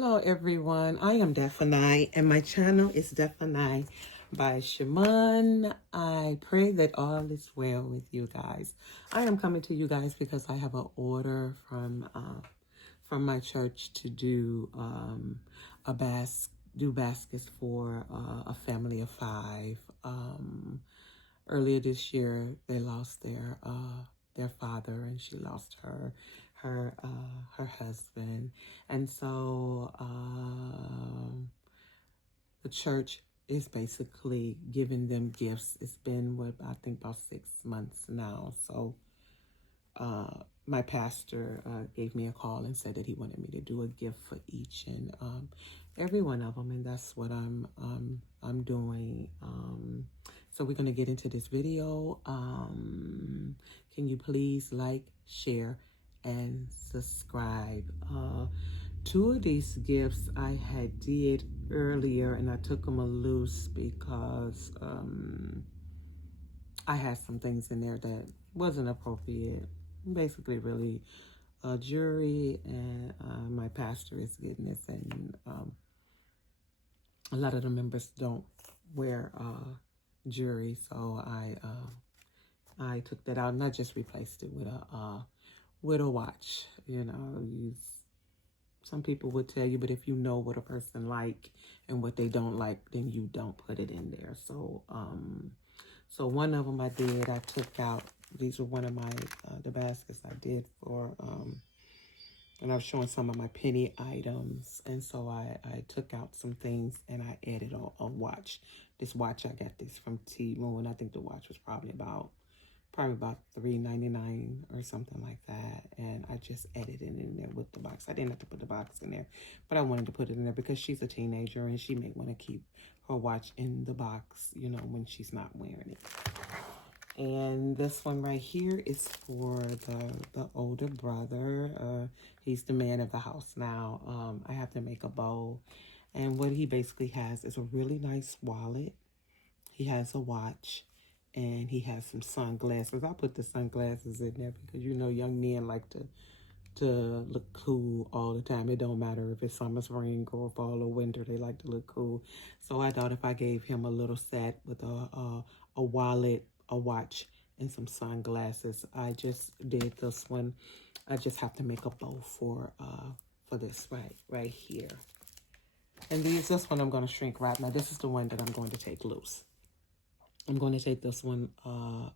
Hello everyone, I am Daphne and my channel is Daphne by Shaman. I pray that all is well with you guys. I am coming to you guys because I have an order from my church to do baskets for a family of 5. Earlier this year they lost their father, and she lost her husband, and so the church is basically giving them gifts. It's been what I think about 6 months now. So my pastor gave me a call and said that he wanted me to do a gift for each and every one of them, and that's what I'm doing. So we're gonna get into this video. Can you please like, share, and subscribe? 2 of these gifts I had did earlier, and I took them a loose because I had some things in there that wasn't appropriate. Basically, really, jewelry, and my pastor is getting this, and a lot of the members don't wear jewelry, so I took that out and I just replaced it with a watch. You know, some people would tell you, but if you know what a person like and what they don't like, then you don't put it in there. So so one of them I did. I took out. These were one of my the baskets I did for and I was showing some of my penny items, and so I took out some things and I added a watch. This watch, I got this from Temu, and I think the watch was probably about $3.99 or something like that, and I just added it in there with the box. I didn't have to put the box in there, but I wanted to put it in there because she's a teenager and she may want to keep her watch in the box, you know, when she's not wearing it. And this one right here is for the older brother. He's the man of the house now. I have to make a bowl. And what he basically has is a really nice wallet. He has a watch. And he has some sunglasses. I put the sunglasses in there because, you know, young men like to look cool all the time. It don't matter if it's summer, spring, or fall, or winter. They like to look cool. So I thought if I gave him a little set with a wallet, a watch, and some sunglasses. I just did this one. I just have to make a bow for this right here. And this one I'm going to shrink wrap. Now this is the one that I'm going to take loose. I'm going to take this one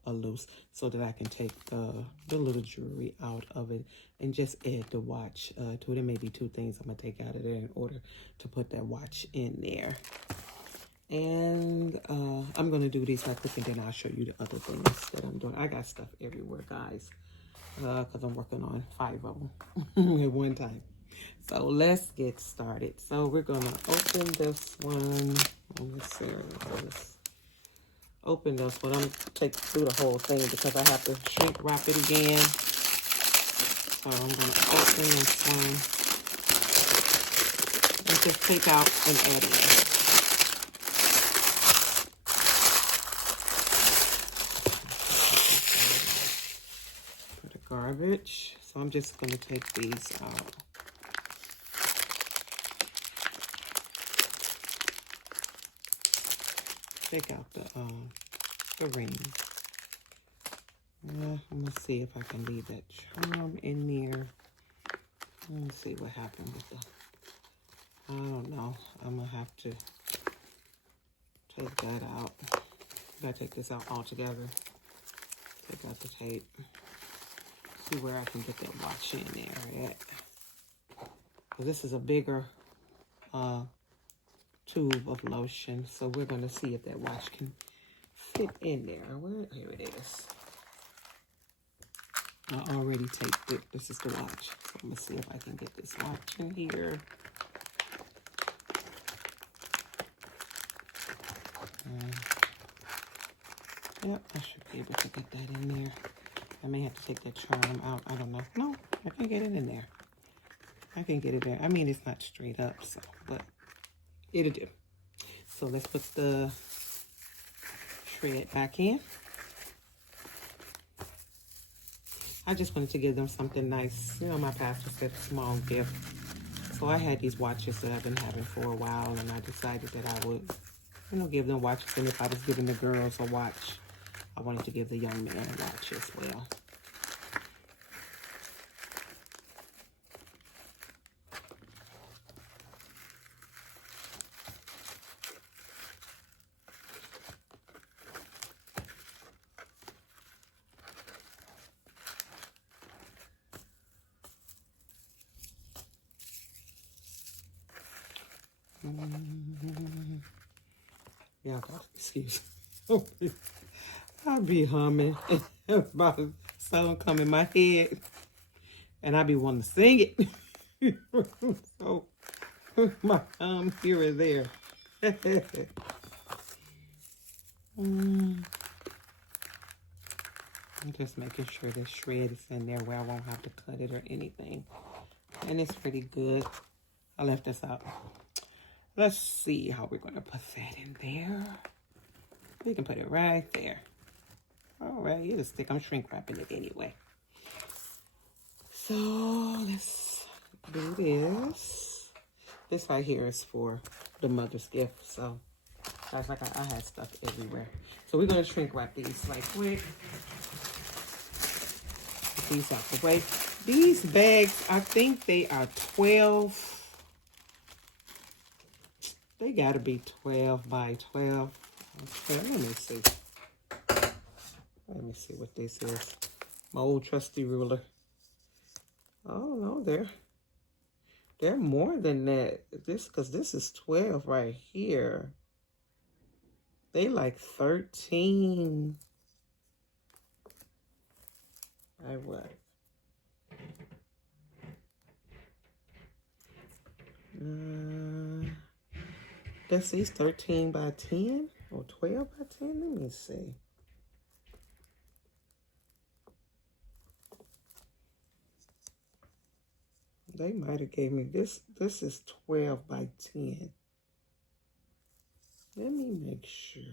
loose so that I can take the little jewelry out of it and just add the watch to it. There may be 2 things I'm going to take out of there in order to put that watch in there. And I'm going to do these right quick, and then I'll show you the other things that I'm doing. I got stuff everywhere, guys, because I'm working on 5 of them at one time. So let's get started. So we're going to open this one. Let me see. Let's open this one. I'm going to take through the whole thing because I have to shrink wrap it again. So I'm going to open this one and just take out and add in. Garbage. So I'm just going to take these out. Take out the ring. I'm going to see if I can leave that charm in there. Let me see what happened with I don't know. I'm going to have to take that out. I got to take this out altogether. Take out the tape. See where I can get that watch in there at. Well, this is a bigger tube of lotion, so we're going to see if that watch can fit in there. Here it is. I already taped it. This is the watch. So let me see if I can get this watch in here. Yep, I should be able to get that in there. I may have to take that charm out. I don't know. No, I can get it in there. I can get it there. I mean, it's not straight up, so, but it'll do. So let's put the shred back in. I just wanted to give them something nice. You know, my pastor said a small gift. So I had these watches that I've been having for a while, and I decided that I would, you know, give them watches. And if I was giving the girls a watch, I wanted to give the young man a watch as well. Yeah, excuse me. I'll be humming about a song come in my head, and I be wanting to sing it. So my here and there. I'm just making sure the shred is in there where I won't have to cut it or anything. And it's pretty good. I left this out. Let's see how we're going to put that in there. We can put it right there. All right, it'll stick. I'm shrink wrapping it anyway. So let's do this. This right here is for the mother's gift. So that's like I had stuff everywhere. So we're going to shrink wrap these right quick. Get these out the way. These bags, I think they are 12. They got to be 12 by 12. Okay, let me see. Let me see what this is. My old trusty ruler. Oh, no, they're more than that. Because this is 12 right here. They like 13. I what? That says 13 by 10 or 12 by 10. Let me see. They might have gave me this. This is 12 by 10. Let me make sure.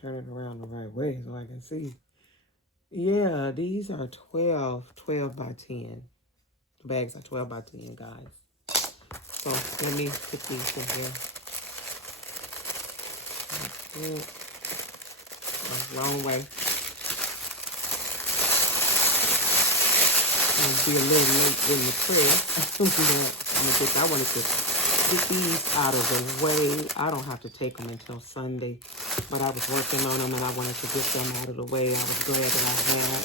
Turn it around the right way so I can see. Yeah, these are 12 by 10. The bags are 12 by 10, guys. So let me put these in here. Wrong way. I'll be a little late in the press. I wanted to get these out of the way. I don't have to take them until Sunday, but I was working on them and I wanted to get them out of the way. I was glad that I had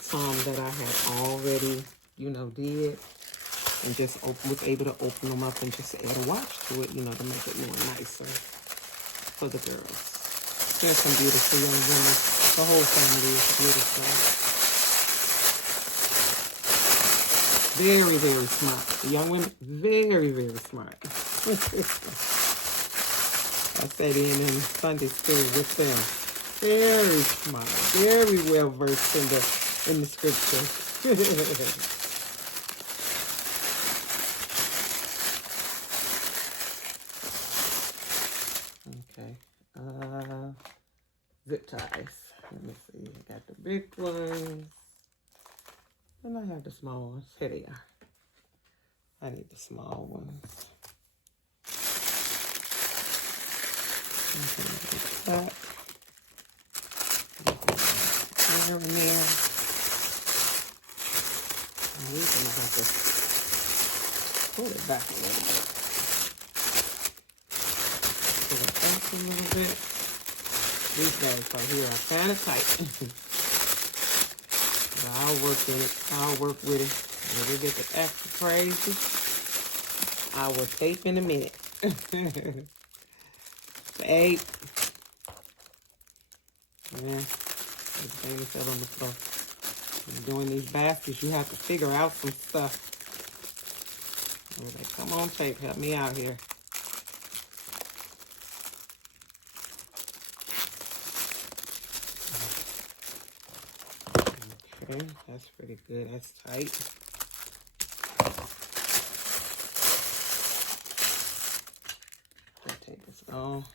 some that I had already, you know, did. And just was able to open them up and just add a watch to it, you know, to make it more nicer for the girls. There's some beautiful young women. The whole family is beautiful. Very, very smart. The young women, very, very smart. I sat in Sunday school with them. Very smart. Very well versed in the scripture. Zip ties. Let me see. I got the big ones. And I have the small ones. Here they are. I need the small ones. That. There and there. And these I'm gonna have to pull it back a little bit. Pull it back a little bit. These bags right here are kind of tight. But I'll work in it. I'll work with it. When we get the extra crazy, I will tape in a minute. Tape. Yeah. Everything is on the floor. When you're doing these baskets, you have to figure out some stuff. Like, come on, tape. Help me out here. Okay, that's pretty good. That's tight. I'll take this off.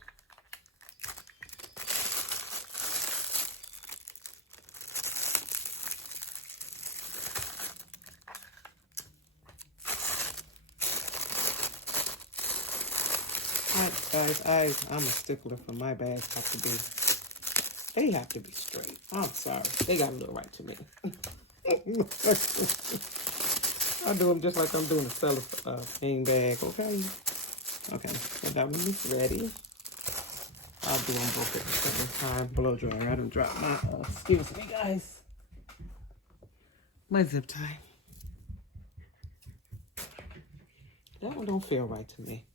Guys, I'm a stickler for my bags they have to be straight. I'm sorry. They got a little right to me. I do them just like I'm doing a cellophane bag, okay? Okay, so that one is ready. I'll do them both at the same time. Blow drying. I done dropped my, excuse me, guys. My zip tie. That one don't feel right to me.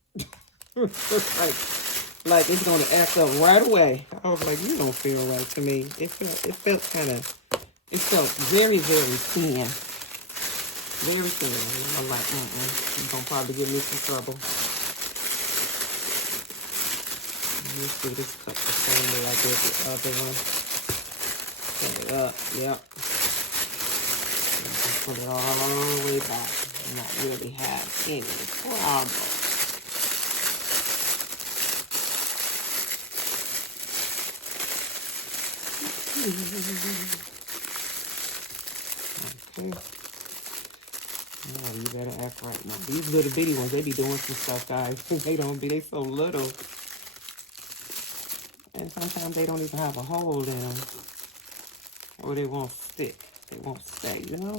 like it's gonna act up right away. I was like, you don't feel right to me. It felt very, very thin. Very thin. I'm like, you're gonna probably give me some trouble. You see this cut the same way I did the other one. Cut it up, yep. And put it all the way back. And not really have any problem. Okay. Now you better act right now. These little bitty ones, they be doing some stuff, guys. They so little. And sometimes they don't even have a hole in them. Or they won't stick. They won't stay, you know?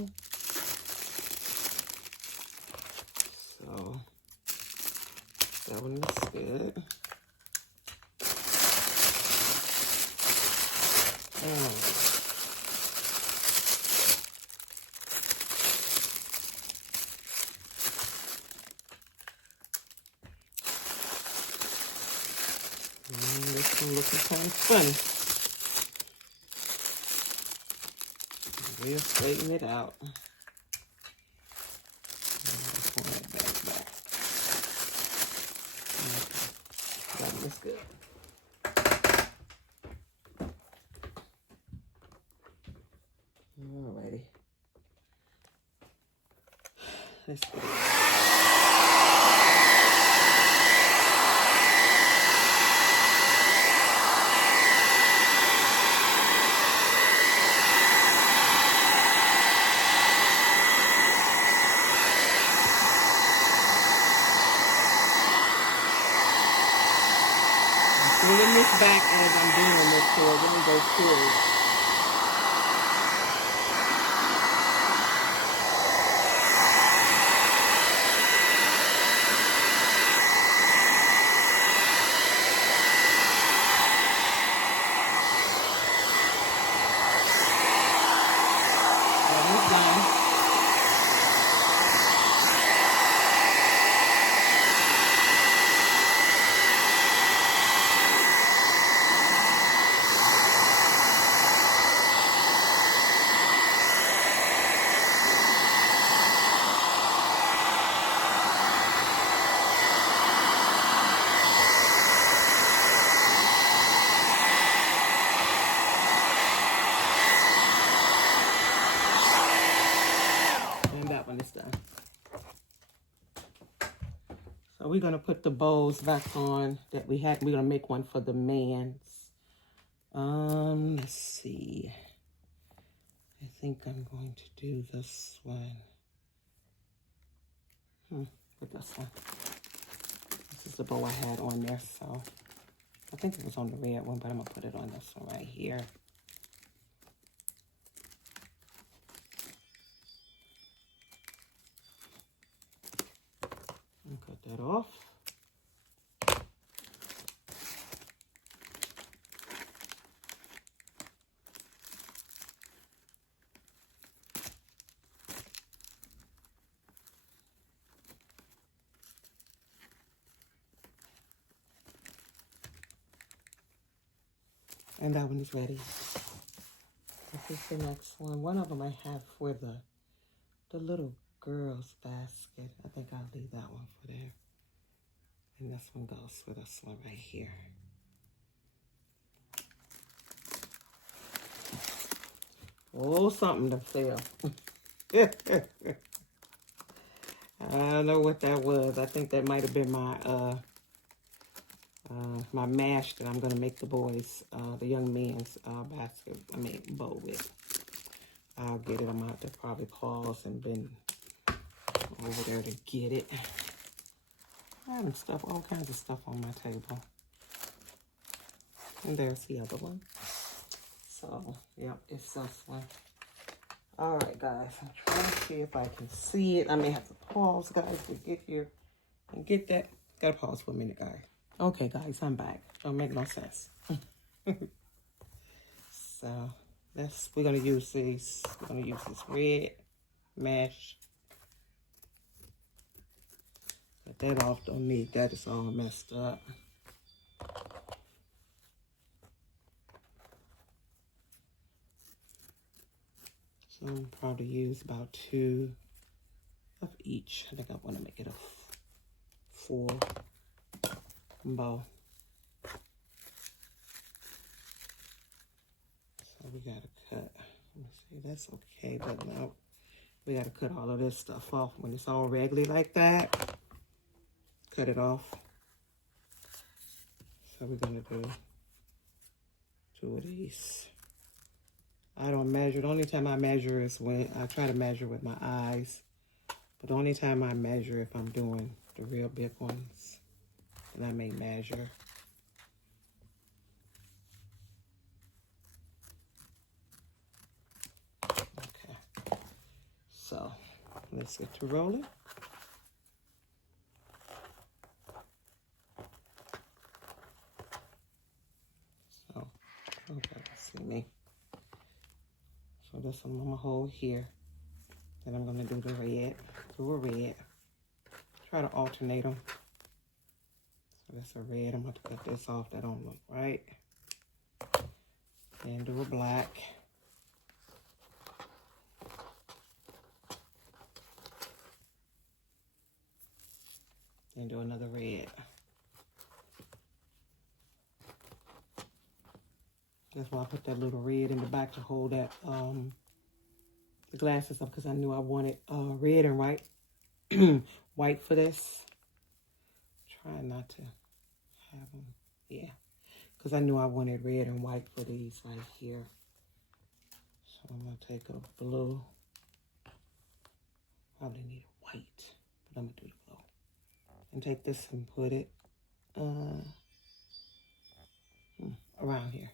So, that one looks good. This one looking kind of funny. We'll straighten it out. Pull that back. Okay. That one is good. Alrighty. Let's get it. Pulling this back as I'm doing this, so let me go through it. So we're going to put the bows back on that we had. We're going to make one for the man's. Let's see. I think I'm going to do this one. With this one. This is the bow I had on there, so I think it was on the red one, but I'm going to put it on this one right here. And cut that off. And that one is ready. This is the next one. One of them I have for the little girl's basket. I think I'll leave that one for there. And this one goes with this one right here. Oh, something to feel. I don't know what that was. I think that might have been my my mash that I'm going to make the boys, the young men's basket, bow with. I'll get it. I'm going to have to probably pause and been over there to get it. I have stuff, all kinds of stuff on my table. And there's the other one. So, yep, it's this one. All right, guys, I'm trying to see if I can see it. I may have to pause, guys, to get here and get that. Gotta pause for a minute, guys. Okay, guys, I'm back. Don't make no sense. So, we're gonna use these. We're gonna use this red mesh. Cut that off. Don't need that. It's all messed up. So I'll probably use about 2 of each. I think I want to make it a 4 bow. So we gotta cut. Let me see, that's okay, but now we gotta cut all of this stuff off when it's all regular like that. Cut it off. So we're gonna do 2 of these. I don't measure. The only time I measure is when I try to measure with my eyes. But the only time I measure if I'm doing the real big ones. And I may measure. Okay. So let's get to rolling. So, okay, see me. So this one I'm gonna hold here. Then I'm gonna do the red, do a red. Try to alternate them. So that's a red. I'm gonna cut this off. That don't look right. And do a black. Then do another red. That's why I put that little red in the back to hold that the glasses up, because I knew I wanted red and white white for this. Try not to have them, yeah, because I knew I wanted red and white for these right here. So I'm gonna take a blue. Probably need a white, but I'm gonna do the blue. And take this and put it around here.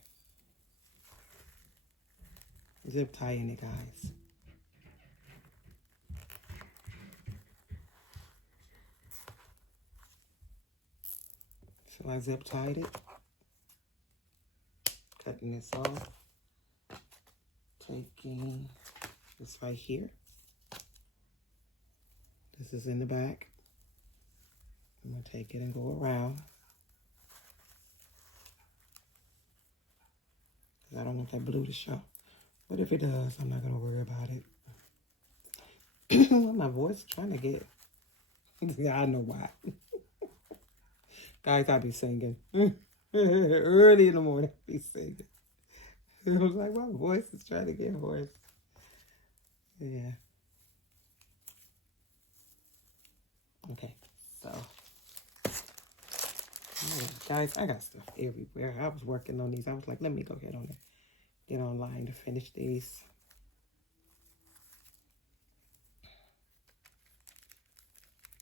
Zip tying it, guys. So I zip tied it. Cutting this off. Taking this right here. This is in the back. I'm going to take it and go around. Because I don't want that blue to show. But if it does, I'm not going to worry about it. Well, my voice is trying to get... Yeah, I know why. Guys, I be singing. Early in the morning, I be singing. I was like, my voice is trying to get hoarse. Yeah. Okay, so... Oh, guys, I got stuff everywhere. I was working on these. I was like, let me go ahead on it. Get online to finish these.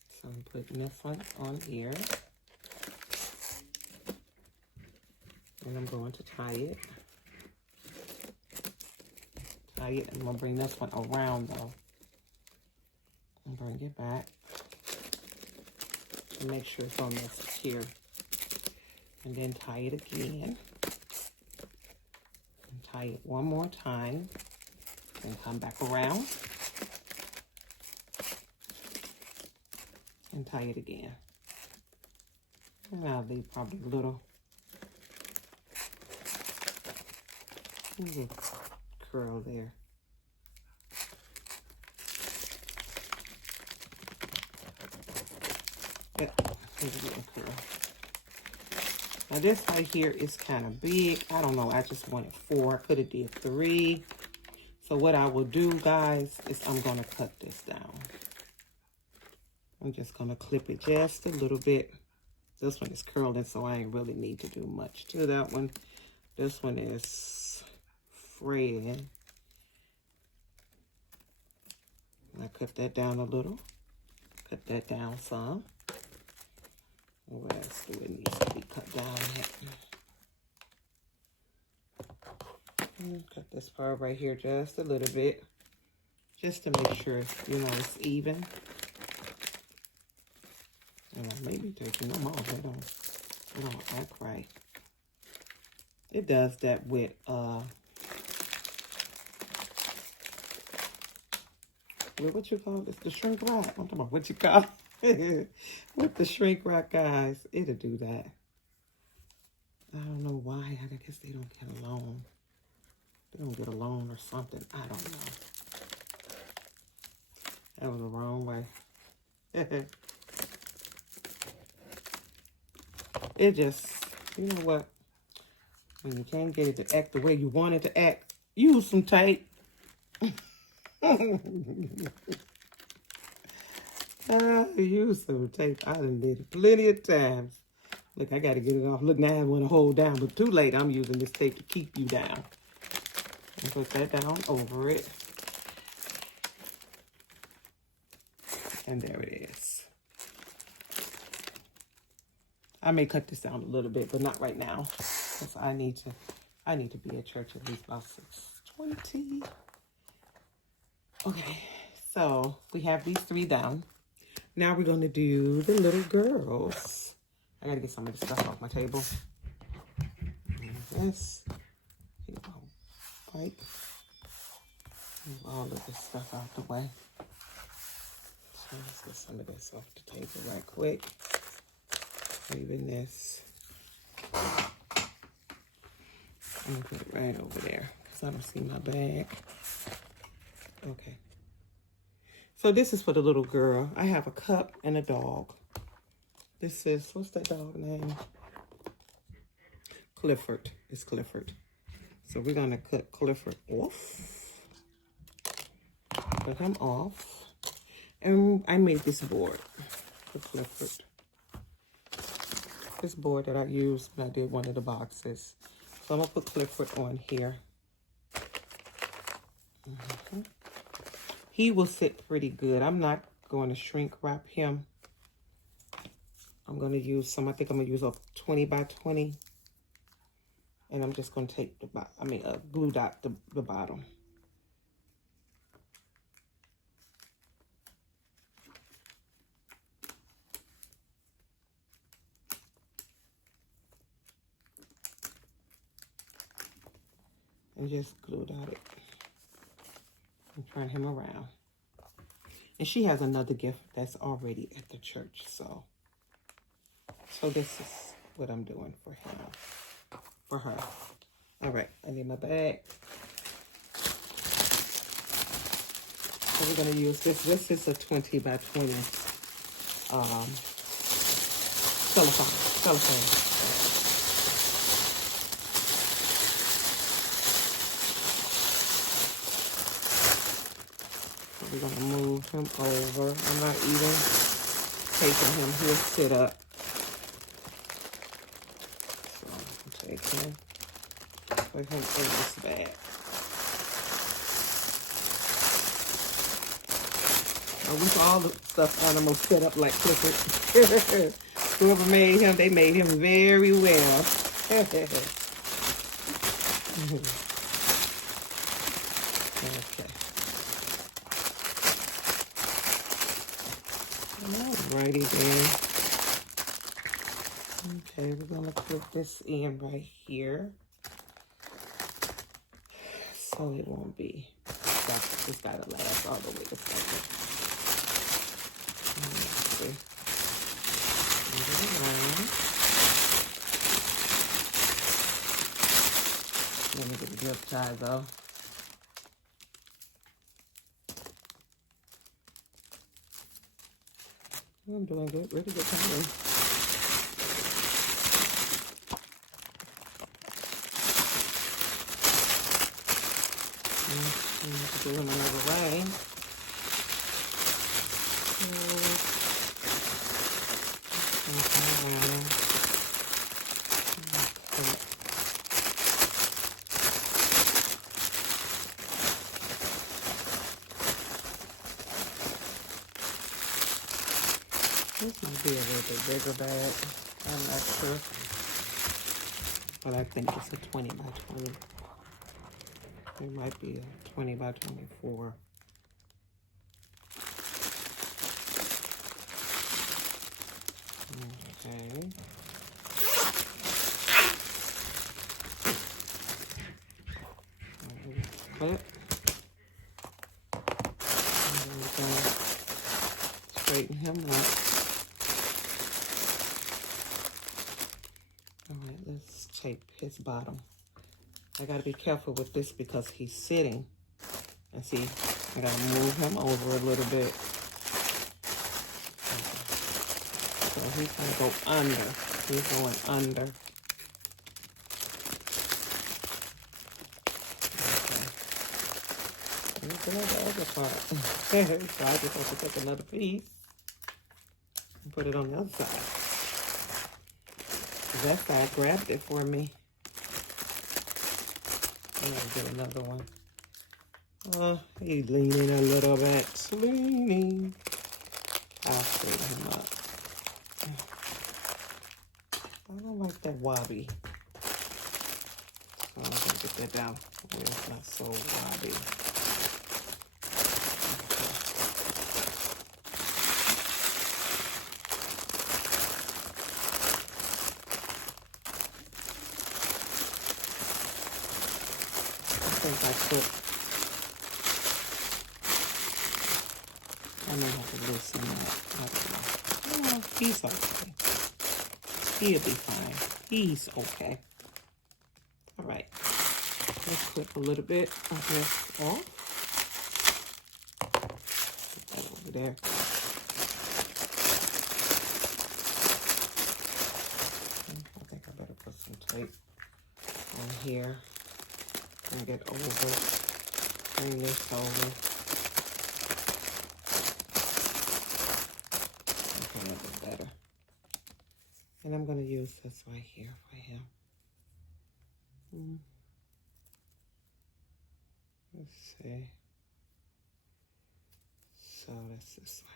So I'm putting this one on here. And I'm going to tie it. Tie it, and I'm going to bring this one around though. And bring it back. And make sure it's on there secure. And then tie it again. And tie it one more time. And come back around. And tie it again. And I'll leave probably a little curl there. Yep, there's a little curl. Now this right here is kind of big. I don't know, I just wanted 4. I could have did 3. So what I will do, guys, is I'm going to cut this down. I'm just going to clip it just a little bit. This one is curling, so I ain't really need to do much to that one. This one is fraying. I cut that down a little. Cut that down some. What else do it needs to be cut down at? Cut this part right here just a little bit, just to make sure, you know, it's even. And I may be taking them off. They don't act right. It does that with what you call this? The shrink wrap. I'm talking about what you call it. With the shrink wrap, guys, it'll do that. I don't know why. I guess they don't get along. They don't get along or something. I don't know. That was the wrong way. It just, you know what? When you can't get it to act the way you want it to act, use some tape. Use some tape. I done did it plenty of times. Look, I got to get it off. Look, now I want to hold down, but too late. I'm using this tape to keep you down. And put that down over it. And there it is. I may cut this down a little bit, but not right now. Because I need to be at church at least about 6:20. Okay, so we have these 3 down. Now we're going to do the little girls. I got to get some of this stuff off my table. And this. Here we go. Right. Move all of this stuff out the way. So let's get some of this off the table right quick. Leaving this. I'm going to put it right over there because I don't see my bag. Okay. So this is for the little girl. I have a cup and a dog. This is, what's that dog name? Clifford. It's Clifford. So we're going to cut Clifford off. Cut him off. And I made this board for Clifford. This board that I used when I did one of the boxes. So I'm going to put Clifford on here. He will sit pretty good. I'm not going to shrink wrap him. I'm going to use some, I think I'm going to use a 20 by 20. And I'm just going to take the, glue dot the bottom. And just glue dot it. And turn him around. And she has another gift that's already at the church, so this is what I'm doing for him, for her. All right, I need my bag. So we're gonna use this. This is a 20 by 20 cellophane. We're going to move him over. I'm not even taking him. He'll sit up. So I'll take him. Put him in this bag. I wish all the stuffed animals set up like Clifford. Whoever made him, they made him very well. Okay. Alrighty then. Okay, we're gonna put this in right here. So it won't be stuck. It's gotta last all the way to second. Let me get the zip tie though. I'm doing good, really good timing. Do him another way. This might be a little bit bigger bag. I'm not sure. But I think it's a 20 by 20. It might be a 20 by 24. Okay. Clip. And then we're going to straighten him up. Alright, let's tape his bottom. I gotta be careful with this because he's sitting. And see, I gotta move him over a little bit. So he's gonna go under. He's going under. Okay. Here's the other part. So I just have to take another piece and put it on the other side. That side grabbed it for me. I'm gonna get another one. He's leaning a little bit. Leaning. I'll straighten him up. I don't like that wobbly. So I'm gonna get that down where it's not so wobbly. I may have to loosen that. I don't know. Oh, he's okay. He'll be fine. He's okay. All right. Let's clip a little bit of this off. Put that over there. I think I better put some tape on here and get over. Bring this over. Okay, a bit better. And I'm going to use this right here for him. Let's see. So that's this way.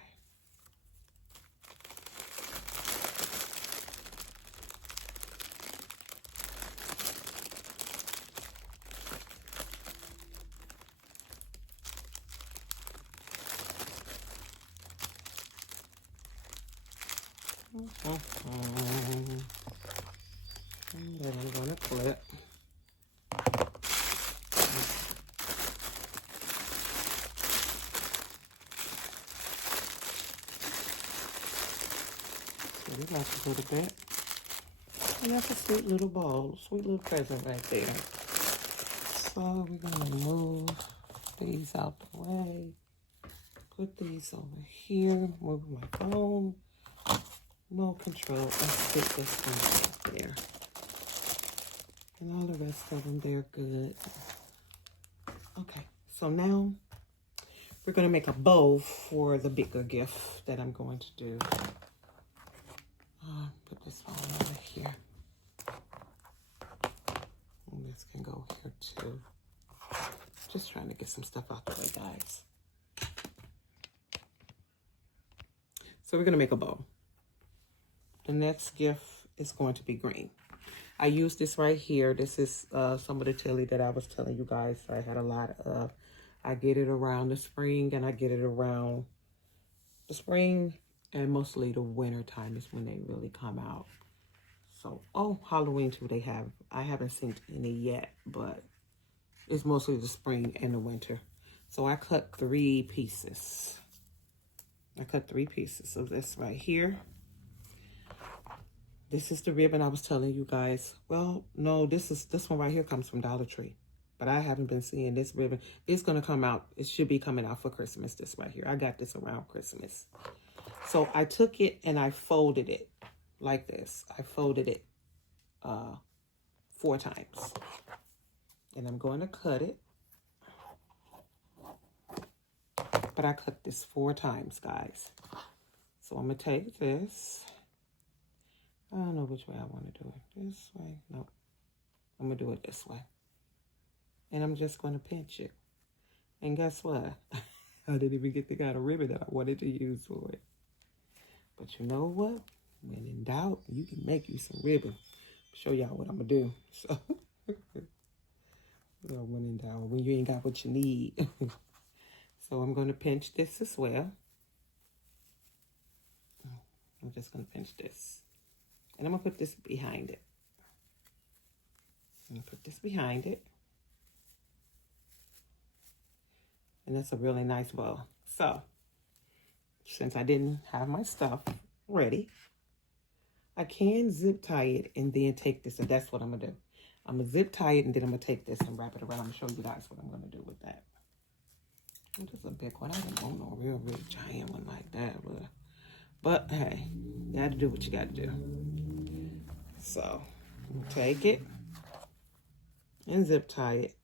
And then I'm going to clip. Put it up a little bit. And that's a sweet little ball, sweet little present right there. So we're going to move these out the way. Put these over here. Move my phone. No control. Let's get this one right there. And all the rest of them, they're good. Okay, so now we're going to make a bow for the bigger gift that I'm going to do. Put this one over here. And this can go here too. Just trying to get some stuff out the way, guys. So we're going to make a bow. The next gift is going to be green. I use this right here. This is some of the tilly that I was telling you guys I had a lot of. I get it around the spring and I get it around the spring and mostly the winter time is when they really come out. So, oh, Halloween too they have. I haven't seen any yet, but it's mostly the spring and the winter. So I cut 3 pieces. I cut 3 pieces of this right here. This is the ribbon I was telling you guys. Well, no, this one right here comes from Dollar Tree. But I haven't been seeing this ribbon. It's going to come out. It should be coming out for Christmas, this right here. I got this around Christmas. So I took it and I folded it like this. I folded it 4 times. And I'm going to cut it. But I cut this 4 times, guys. So I'm going to take this. I don't know which way I want to do it. This way? No. I'm going to do it this way. And I'm just going to pinch it. And guess what? I didn't even get the kind of ribbon that I wanted to use for it. But you know what? When in doubt, you can make you some ribbon. Show y'all what I'm gonna do. So, when in doubt, when you ain't got what you need. So I'm gonna pinch this as well. I'm just gonna pinch this. And I'm gonna put this behind it. I'm gonna put this behind it. And that's a really nice bow. So, since I didn't have my stuff ready, I can zip tie it and then take this, and that's what I'm gonna do. I'm gonna zip tie it and then I'm gonna take this and wrap it around. I'm gonna show you guys what I'm gonna do with that. It's just a big one. I don't want no real giant one like that, but hey, you gotta do what you gotta do. So, take it and zip tie it.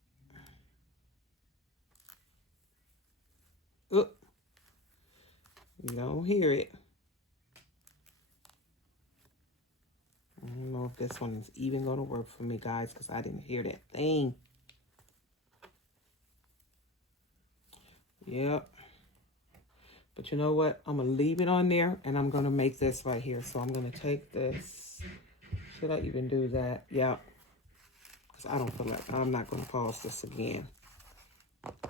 Oop. You don't hear it. I don't know if this one is even going to work for me, guys, because I didn't hear that thing. Yep. But you know what? I'm going to leave it on there, and I'm going to make this right here. So I'm going to take this. Should I even do that? Yeah. Because I don't feel like I'm not going to pause this again.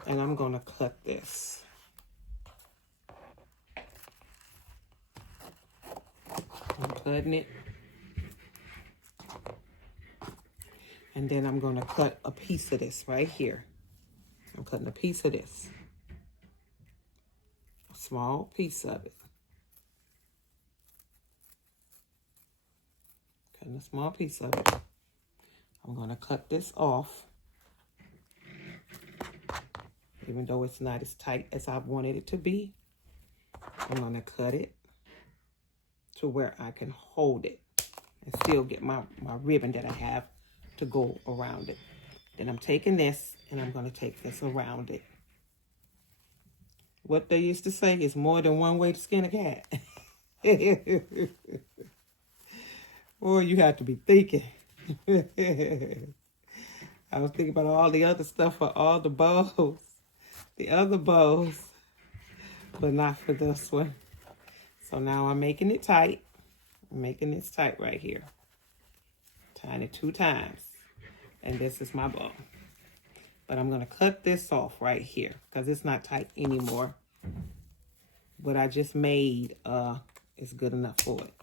And I'm going to cut this. I'm cutting it. And then I'm going to cut a piece of this right here. I'm cutting a piece of this. A small piece of it. Cutting a small piece of it. I'm going to cut this off. Even though it's not as tight as I wanted it to be, I'm going to cut it to where I can hold it and still get my ribbon that I have to go around it. Then I'm taking this and I'm going to take this around it. What they used to say is more than one way to skin a cat. Boy, you have to be thinking. I was thinking about all the other stuff for all the bows. The other bows. But not for this one. So now I'm making it tight. I'm making this tight right here. Tying it 2 times. And this is my bow. But I'm going to cut this off right here because it's not tight anymore. What I just made is good enough for it.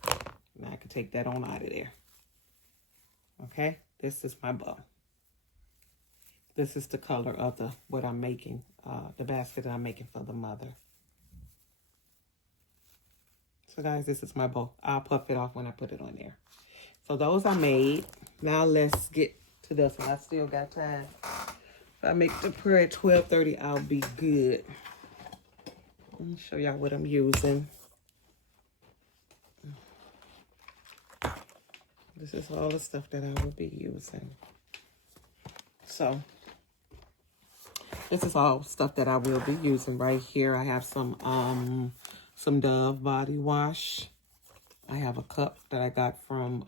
Now I can take that on out of there. Okay? This is my bow. This is the color of what I'm making, the basket that I'm making for the mother. So guys, this is my bow. I'll puff it off when I put it on there. So those I made. Now let's get to this one. I still got time. If I make the prayer at 12:30, I'll be good. Let me show y'all what I'm using. This is all the stuff that I will be using. So this is all stuff that I will be using right here. I have some Dove body wash. I have a cup that I got from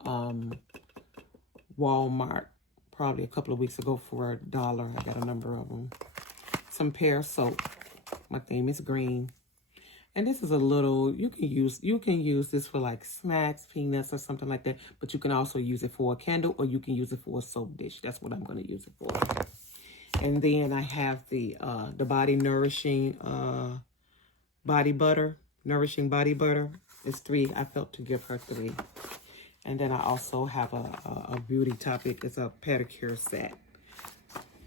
Walmart probably a couple of weeks ago for $1. I got a number of them. Some Pear soap. My theme is green. And this is a little, you can use this for like snacks, peanuts, or something like that. But you can also use it for a candle, or you can use it for a soap dish. That's what I'm going to use it for. And then I have the Body Nourishing body butter, Nourishing Body Butter. It's 3. I felt to give her 3. And then I also have a beauty topic. It's a pedicure set.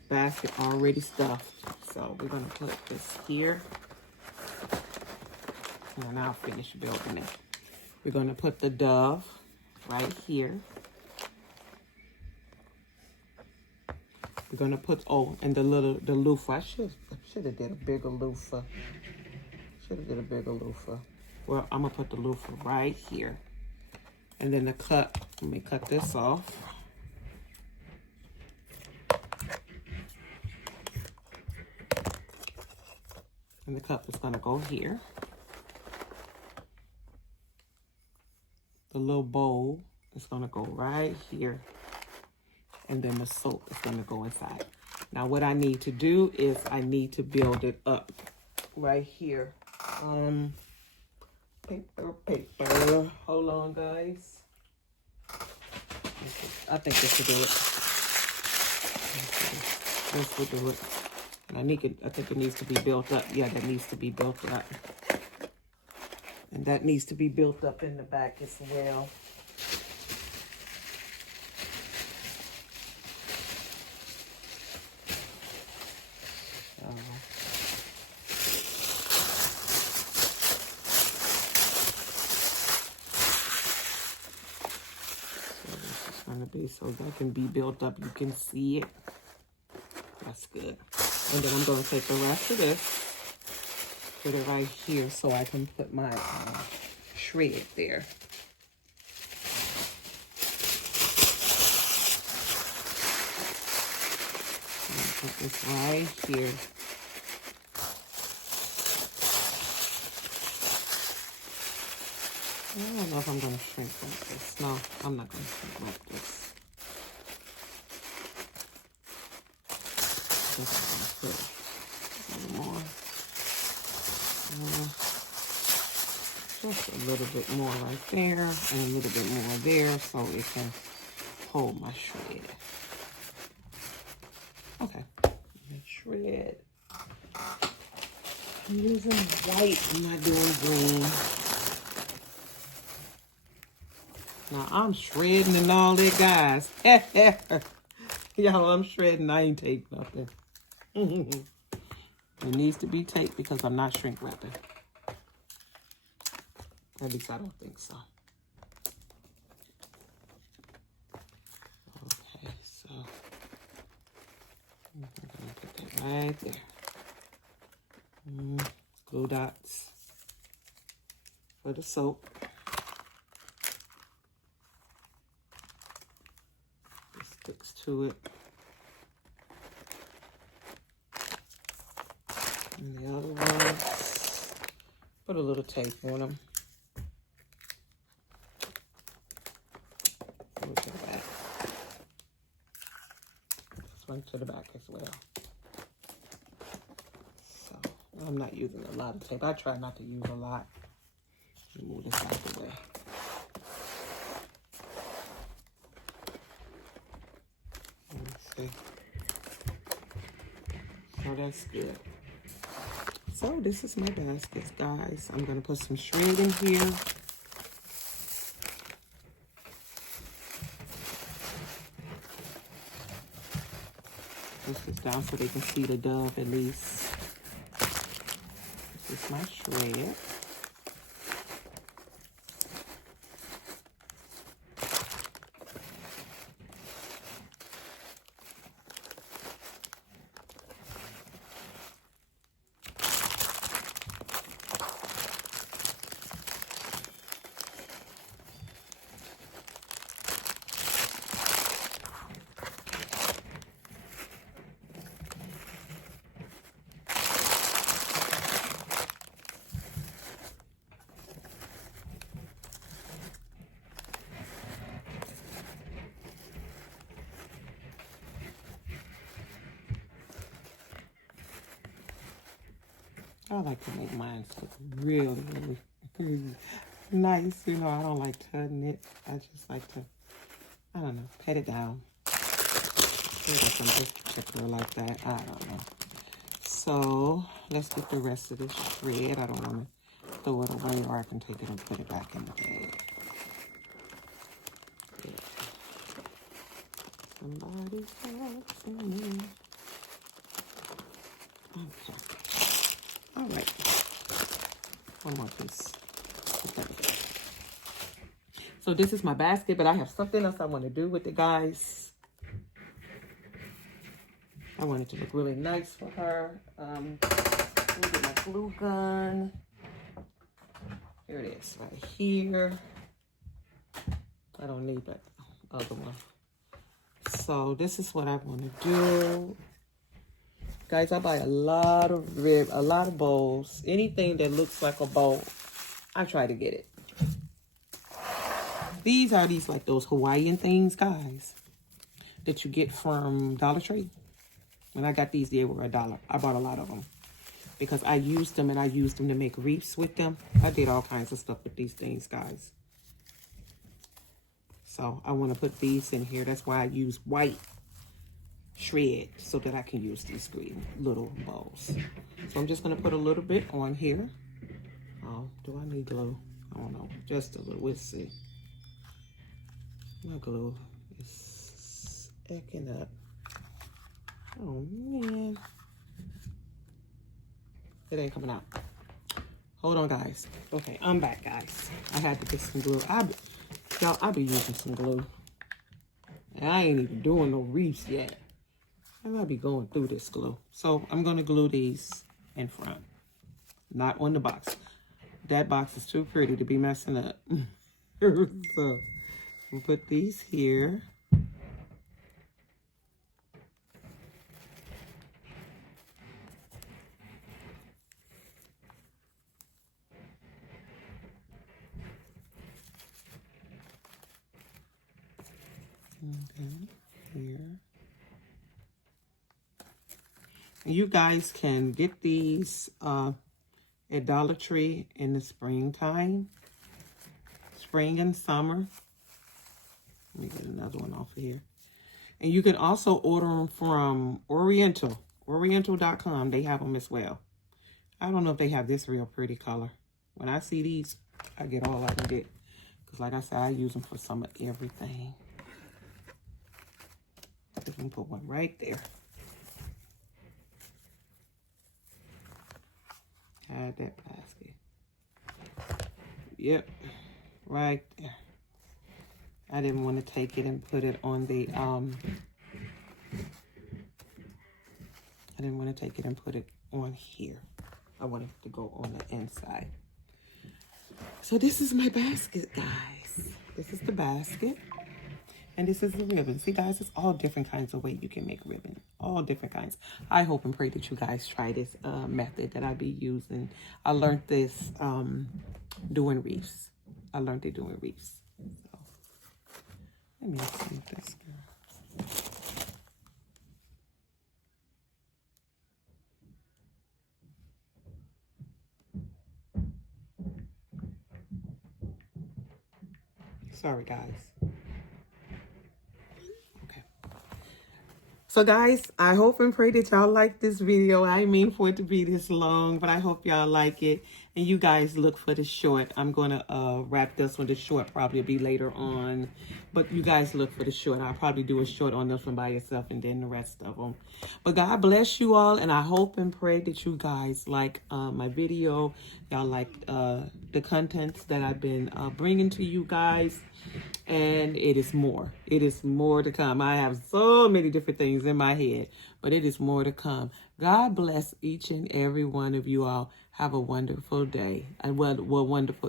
Basket already stuffed. So we're going to put this here. And I'll finish building it. We're going to put the Dove right here. We're going to put, and the loofah. I should have did a bigger loofah. Well, I'm going to put the loofah right here. And then the cut, let me cut this off. And the cup is going to go here. The little bowl is going to go right here. And then the soap is going to go inside. Now what I need to do is I need to build it up right here. paper. Hold on, guys. I think this will do it. This will do it. And I think it needs to be built up. Yeah, that needs to be built up. And that needs to be built up in the back as well. So that can be built up. You can see it. That's good. And then I'm going to take the rest of this, put it right here so I can put my shred there. Put this right here. I don't know if I'm going to shrink like this. No, I'm not going to shrink like this. Just put a little more. Just a little bit more right there and a little bit more there so it can hold my shred. Okay, shred. I'm using white, I'm not doing green. Now I'm shredding and all that, guys. Y'all, I'm shredding. I ain't taped nothing. It needs to be taped because I'm not shrink wrapping. At least I don't think so. Okay, so I'm gonna put that right there. Glue dots for the soap. It sticks to it. And the other ones, put a little tape on them. Go to the back. This one to the back as well. So I'm not using a lot of tape. I try not to use a lot. Move this out of the way. Let's see. So that's good. So this is my baskets, guys. I'm going to put some shred in here. Push this down so they can see the dove at least. This is my shred. I like to make mine look really, really nice. You know, I don't like cutting it. I just like to, I don't know, pat it down. Maybe something particular like that. I don't know. So let's get the rest of this shred. I don't want to throw it away, or I can take it and put it back in the bag. Yeah. Somebody's watching me. Okay. All right, one more piece. Okay. So this is my basket, but I have something else I want to do with it, guys. I want it to look really nice for her. Let me get my glue gun. Here it is, right here. I don't need that other one. So this is what I want to do. Guys, I buy a lot of bowls. Anything that looks like a bowl, I try to get it. These are like those Hawaiian things, guys, that you get from Dollar Tree. When I got these, they were $1. I bought a lot of them. because I used them and I used them to make wreaths with them. I did all kinds of stuff with these things, guys. So I want to put these in here. That's why I use white shred so that I can use these green little bowls. So I'm just going to put a little bit on here. Oh, do I need glue? I don't know. Just a little. We'll see. My glue is acting up. Oh, man. It ain't coming out. Hold on, guys. Okay, I'm back, guys. I had to get some glue. Y'all, I be using some glue. And I ain't even doing no wreaths yet. I gotta be going through this glue. So I'm gonna glue these in front. Not on the box. That box is too pretty to be messing up. So we'll put these here. Okay, here. You guys can get these at Dollar Tree in the springtime, spring and summer. Let me get another one off of here. And you can also order them from Oriental.com. They have them as well. I don't know if they have this real pretty color. When I see these, I get all I can get. Because like I said, I use them for some of everything. Just gonna put one right there. Add that basket. Yep, right there. I didn't want to take it and put it on the I didn't want to take it and put it on here. I wanted it to go on the inside. So this is my basket, guys. This is the basket. And this is the ribbon. See, guys, it's all different kinds of ways you can make ribbon. All different kinds. I hope and pray that you guys try this method that I be using. I learned this doing wreaths. I learned it doing wreaths. So, let me see this girl. Sorry, guys. So guys, I hope and pray that y'all like this video. I mean for it to be this long, but I hope y'all like it. And you guys look for the short. I'm going to wrap this one. The short probably be later on. But you guys look for the short. I'll probably do a short on this one by yourself and then the rest of them. But God bless you all. And I hope and pray that you guys like my video. Y'all like the contents that I've been bringing to you guys. And it is more. It is more to come. I have so many different things in my head, but it is more to come. God bless each and every one of you all. Have a wonderful day and wonderful